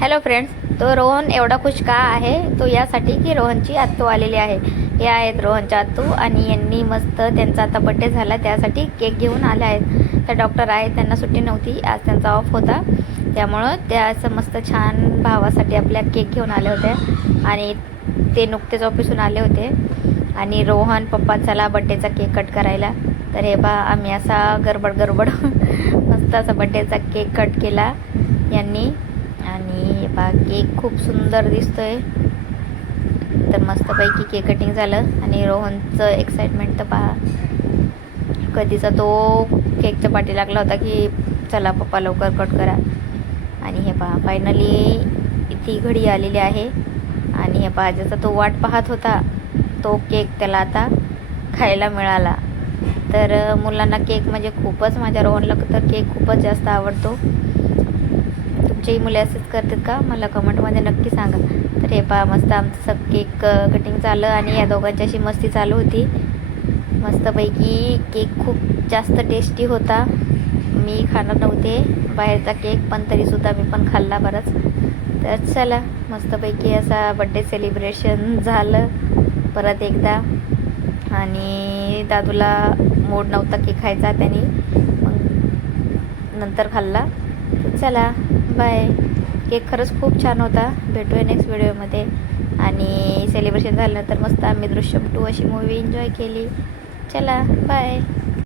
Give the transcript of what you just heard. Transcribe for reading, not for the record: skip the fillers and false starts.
Hello friends, तो रोहन एवढा खुश का आहे? तो यासाठी की रोहनची आत्तू आलेली आहे. हे आहेत रोहनच्या आत्तू आणि यांनी मस्त त्यांचा आता बड्डे झाला त्यासाठी केक घेऊन आले आहेत. त्या डॉक्टर आहेत, त्यांना सुट्टी नव्हती, आज त्यांचा ऑफ होता, त्यामुळं त्या असं मस्त छान भावासाठी आपल्या केक घेऊन आले होते आणि ते नुकतेच ऑफिसून आले होते. आणि रोहन पप्पा चला बड्डेचा केक कट करायला. तर हे बा आम्ही असा गडबड मस्त असा बड्डेचा केक कट केला यांनी. आणि हे पहा केक खूप सुंदर दिसतोय. तर मस्तपैकी केक कटिंग झालं आणि रोहनचं एक्साइटमेंट तर पहा, कधीचा तो केकच्या पाठी लागला होता की चला पप्पा लवकर कट करा. आणि हे पहा फायनली ती घडी आलेली आहे. आणि हे पहा ज्याचा तो वाट पाहत होता तो केक त्याला आता खायला मिळाला. तर मुलांना केक म्हणजे खूपच, माझ्या रोहनला तर केक खूपच जास्त आवडतो. तुमचेही मुले असेच करतात का? मला कमेंटमध्ये नक्की सांगा. तर हे पहा मस्त आमचं केक कटिंग झालं आणि या दोघांची अशी मस्ती चालू होती. मस्तपैकी केक खूप जास्त टेस्टी होता. मी खाणार नव्हते बाहेरचा केक, पण तरीसुद्धा मी पण खाल्ला बराच. तर चला मस्तपैकी असा बड्डे सेलिब्रेशन झालं परत एकदा. आणि दादूला मूड नव्हता केक खायचा, त्याने मग नंतर खाल्ला. चला बाय. केक खरंच खूप छान होता. भेटूया नेक्स्ट व्हिडिओमध्ये. आणि सेलिब्रेशन झालं तर मस्त आम्ही दृश्यम 2 अशी मूवी एन्जॉय केली. चला बाय.